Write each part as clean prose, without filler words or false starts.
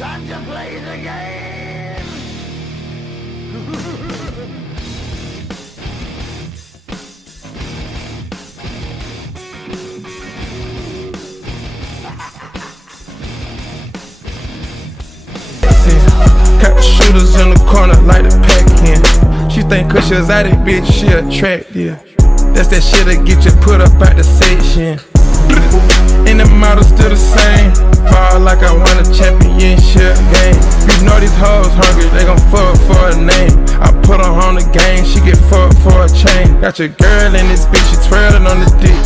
Time to play the game! Got the shooters in the corner like the Pac-Man. She think cause she was at it, bitch, she attractive. That's that shit that get you put up at the section. And the model still the same. Ball like I won a championship game. You know these hoes hungry, they gon' fuck for a name. I put her on the game, she get fucked for a chain. Got your girl in this bitch, she twirling on the dick.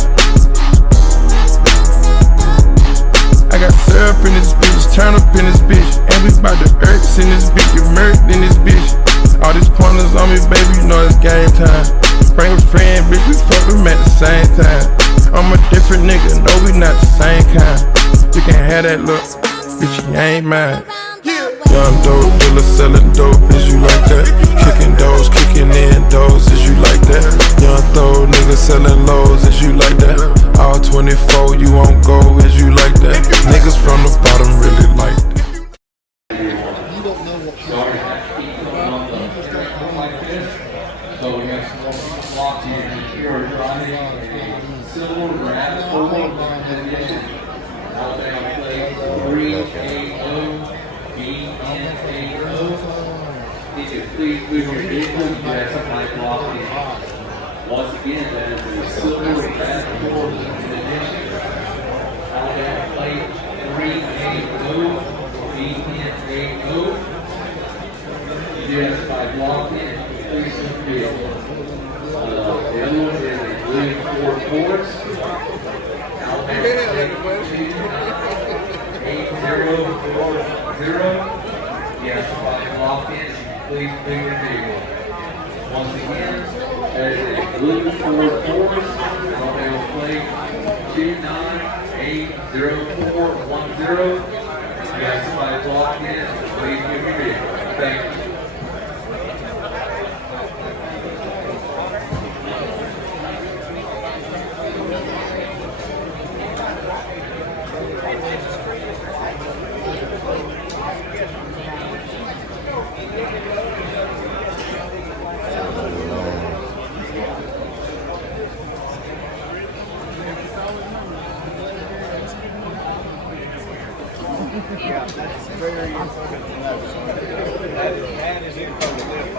I got syrup in this bitch, turn up in this bitch. And we bout the earths in this bitch, get murked in this bitch. All these pointers on me, baby, you know it's game time. Bring a friend, bitch, we fuck them at the same time. I'm a different nigga, no, we not the same kind. You can have that look, bitch, you ain't mine. Young dope dealer selling dope, is you like that? Kicking doors, kicking in doors, is you like that? Young throw nigga selling lows, is you like that? All 24, you won't go, is you like that? Niggas from the bottom really like that. So we have some blocks here. Here are driving a civil wrap over edition. Alabama plate 3AO BNAO. If you please move your vehicle, you have some nice block in. Once again, that is a silver wrap over edition. Alabama plate 3AO BNAO. You do have some block in. The other one is a blue Ford Force. Alabama 8040. Yes, somebody locked in. Please bring your vehicle. Once again, that is a blue Ford Force. Alabama plate 298010. Yes, somebody locked in. Please bring your vehicle. Thank you. Yeah, that's very important to know. That is important to live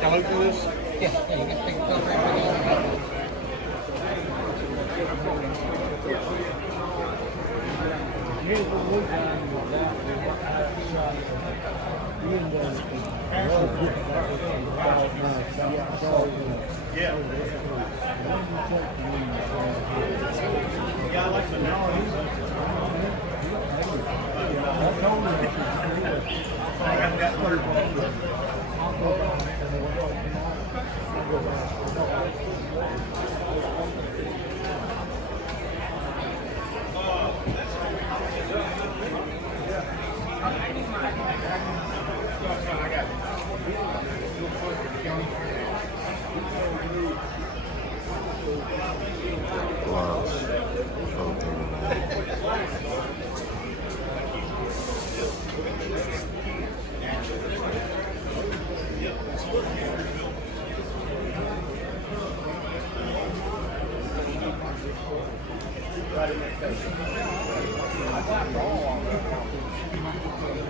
Can I look through this? Yeah, you can take a photo. Here's the wood.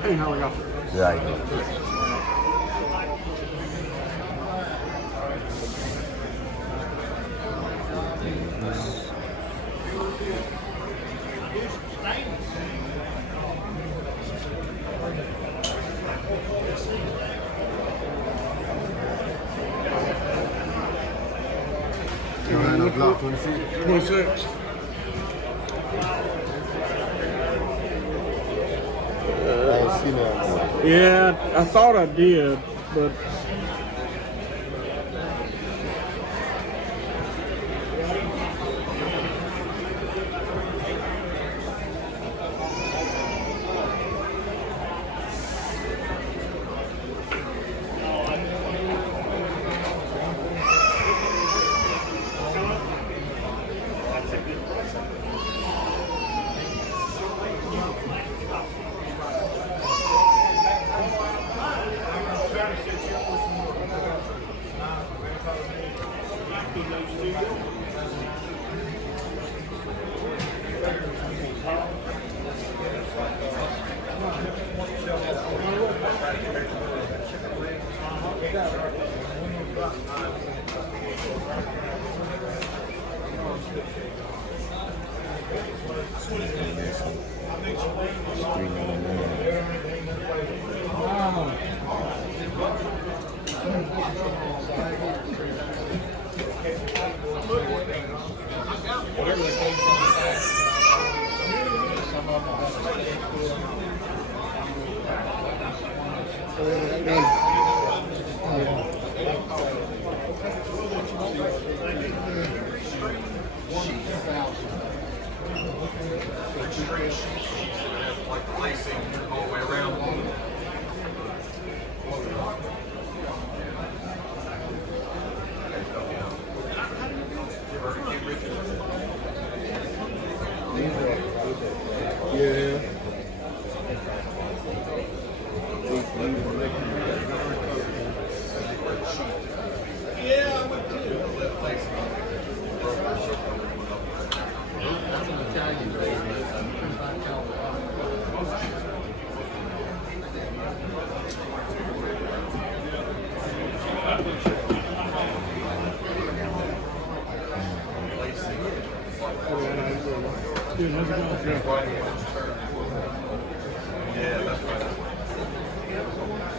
Hey, how we got there? Yeah, I know. Block 26. 26. I ain't seen that. Yeah, I thought I did, but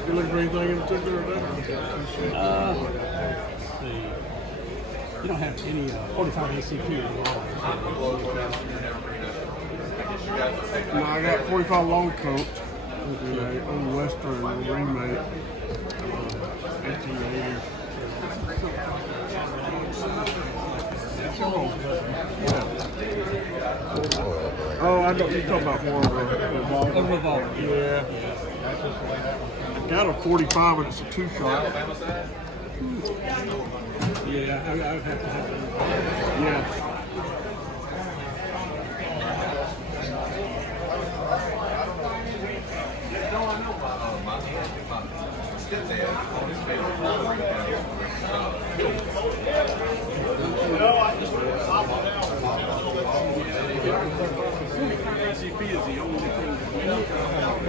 you looking for anything in particular today? Let's see. You don't have any 45 ACP anymore. No, I got 45 long coat. Okay, old Western remake. 1880. Oh, I don't. You talking about more of a revolver? A revolver. Yeah. Got a 45, but it's a two-shot. Yeah, I would have to have it. Yeah. ACP is the only thing.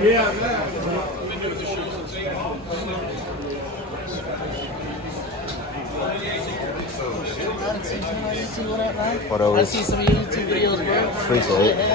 Yeah, that. What over? I see some YouTube videos, bro. Appreciate it.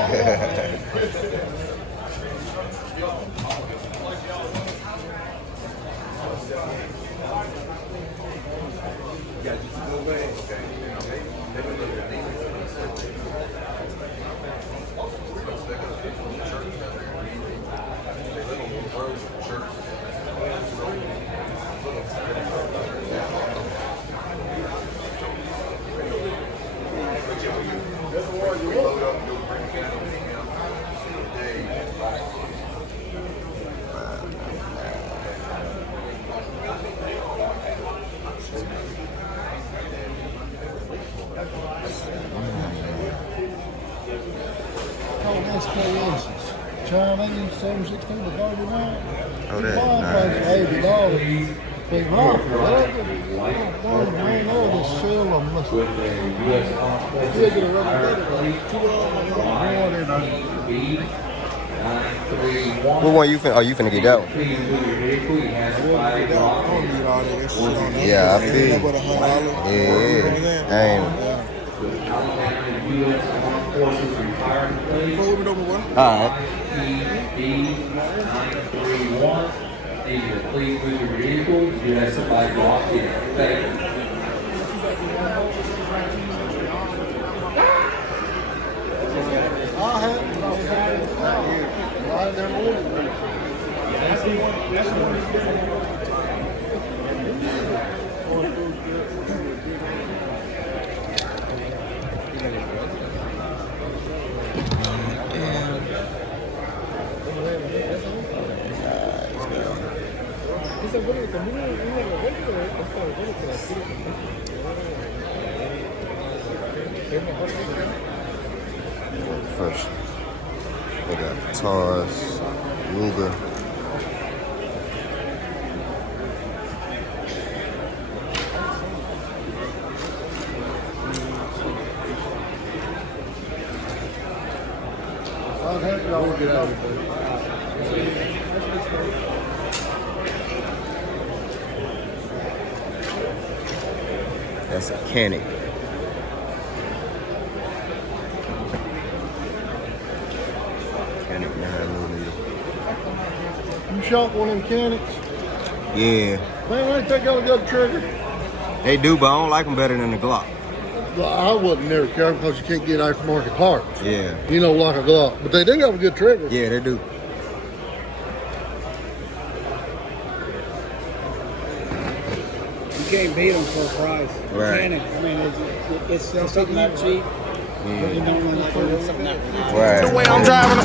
Oh, that's KS's. Chinese 716 to 39. Oh, that $80. Big rock. I know this sell them. With the U.S. Armed You get a Forces $2. B931. What one you finna? Oh, you finna get that one? Please move your vehicle. He has a flag rock. Yeah, I feel. Yeah. Ain't. U.S. Armed Forces retirement plate. All right. B931. Need you to please move your vehicle. You have somebody locked in. Thank you. First, they got Taurus, Ruger. That's a Canic. Canic 9mm. You shot one of them canics? Yeah, Man, I ain't think y'all got a trigger. they do, but I don't like them better than the Glock. Well, I wouldn't never care because you can't get aftermarket parts. Yeah, You know, like a Glock. But they do have a good trigger. yeah, they do. You can't beat them for a price. Right. You can't. I mean, it's something that cheap. But you don't want to do something that Right. The way I'm driving,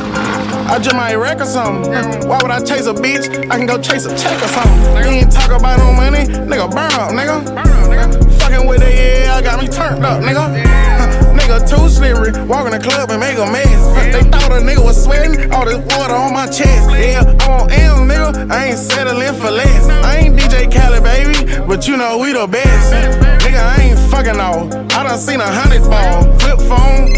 I just might wreck or something. Why would I chase a bitch? I can go chase a check or something. You ain't talk about no money, nigga, burn up, nigga. Fucking with it, yeah, I got me turned up, nigga. Nigga too slippery, walk in the club and make a mess. They thought a nigga was sweating, all this water on my chest. Yeah, I'm on M, nigga, I ain't settling for less. I ain't DJ Khaled, baby, but you know we the best. Nigga, I ain't fucking off. I done seen 100 ball, flip phone,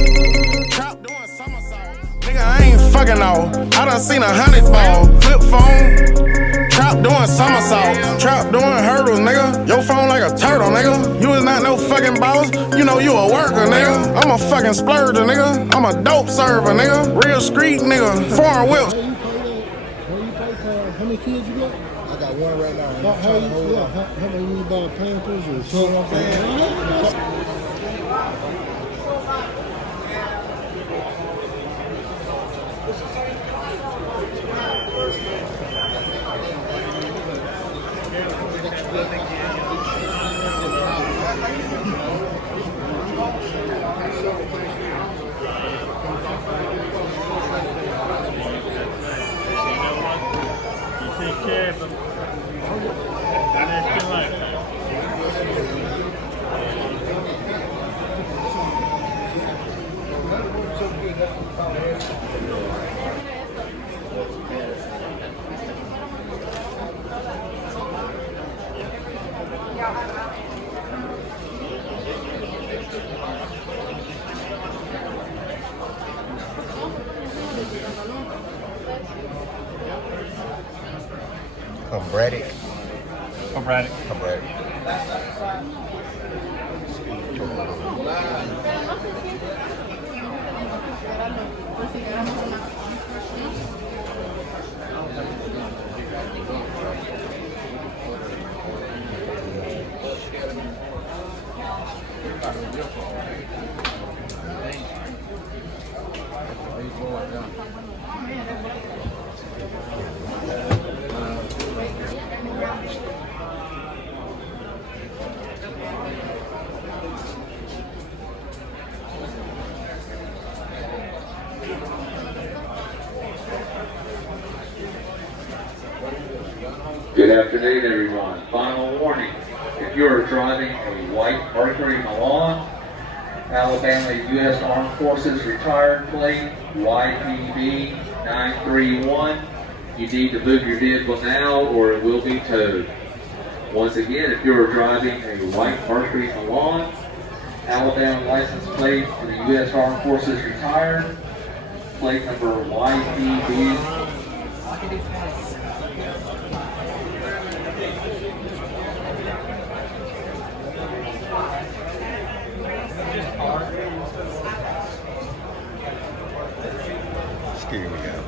trap doing somersault. Nigga, I ain't fucking off. I done seen 100 ball, flip phone, trap doing somersault, trap doing hurdles, nigga. Your phone like a turtle, nigga. You is not no fucking boss. You know you a worker, nigga. I'm a fucking splurger, nigga. I'm a dope server, nigga. Real street, nigga. Foreign whips. How many kids you got? I got one right now. How many you buy Pampers or something? Take care of them. Next in line. Come Braddock. Come Braddock. Come Braddock. Good afternoon, everyone. Final warning. If you are driving a white Mercury Milan Alabama U.S. Armed Forces retired plate YPB 931. You need to move your vehicle now or it will be towed. Once again, if you are driving a white Mercury Milan, Alabama license plate for the U.S. Armed Forces retired, plate number YPB. Excuse me, guys.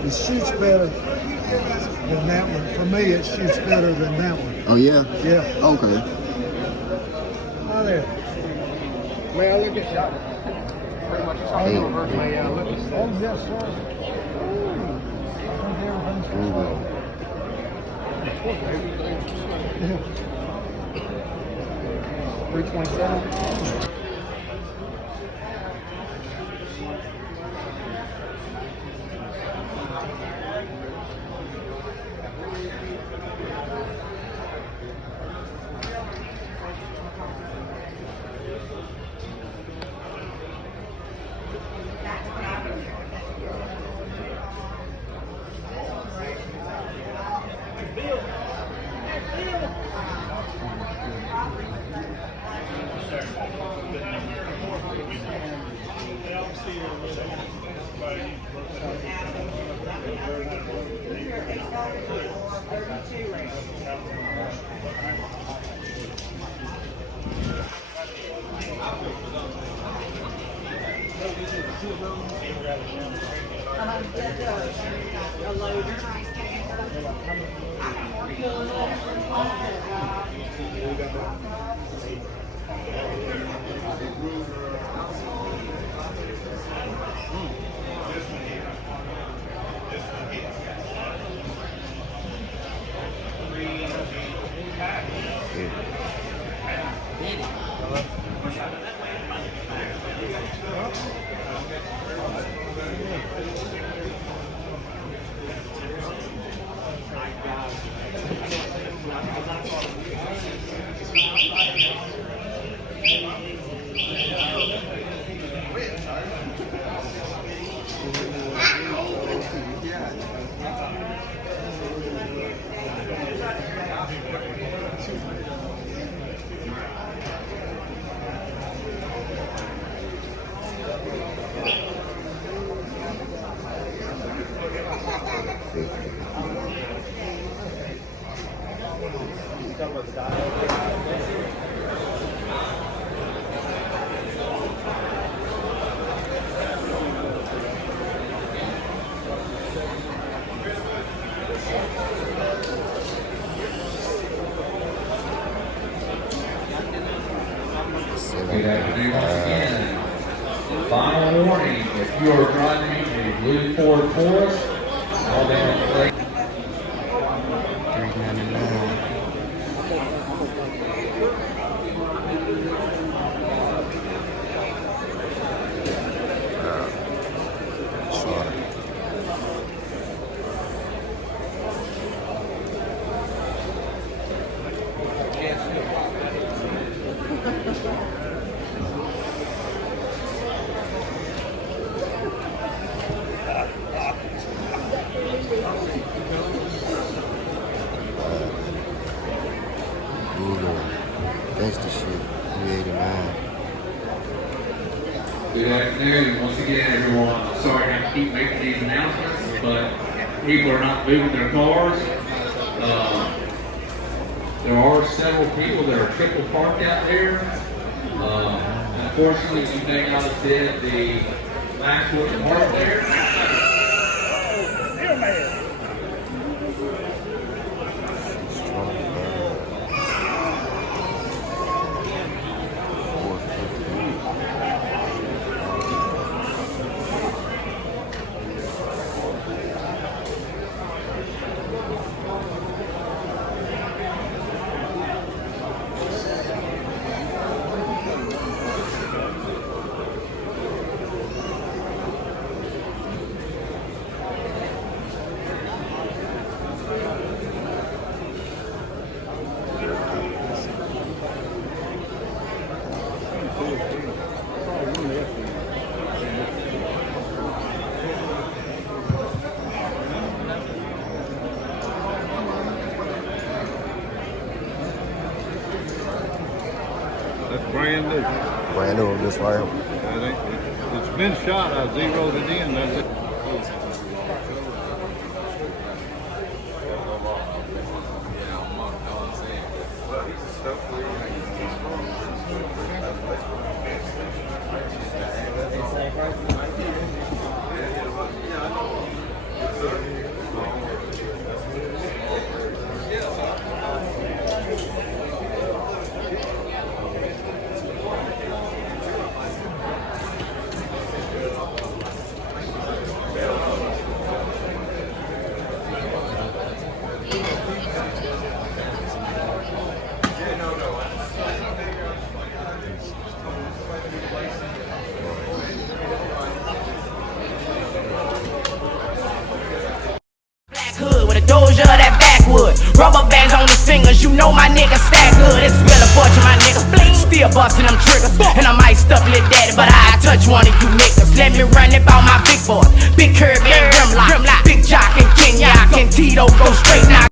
It shoots better than that one. For me, it shoots better than that one. Oh, yeah? Yeah. Okay. Hi there. May I look at that? Hey. Oh, yes, sir. Ooh. 327. Good afternoon once again. Final warning, if you are driving a blue Ford Taurus, Alabama plate. Gangsta shit. 389. Good afternoon once again, everyone. I'm sorry I have to keep making these announcements, but people are not moving their cars. There are several people that are triple parked out there. Unfortunately, you may not have been the last one to park there. brand new. Brand new, this right here. It's been shot. I zeroed it in. That's it. Hood with a doja of that backwood. Rubber bands on his fingers, you know my nigga stack good. It's real a fortune, my nigga. Bling. Still busting them triggers. And I might stuff lit daddy, but I touch one of you niggas. Let me run it about my big boys. Big Curb and Grimlock. Big Jock and Kenya. And Tito go straight now.